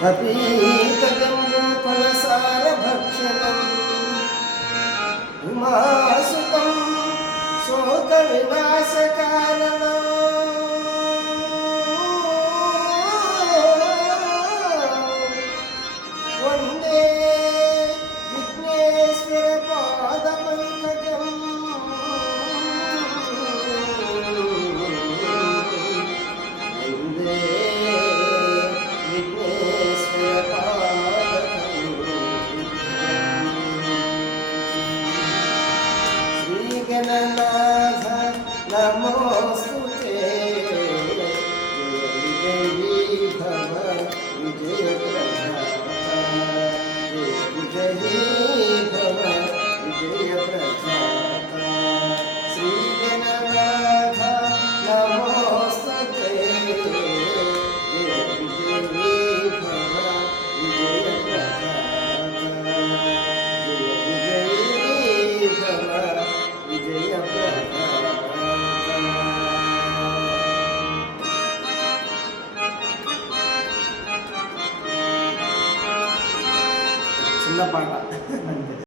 कपीतजम्बूफलसारभक्षणम् उमासुतं शोकविनाशकारणम् वन्दे विघ्नेश्वरपादपङ्कजम् वन्दे श्रीगणनाथ नमोस्तुते विजयी भव विजयप्रदाता विजयी भव विजयप्रदाता श्रीगणनाथ नमोस्तुते विजयी भव विजयप्रदाता विजयी भव చిన్న పాట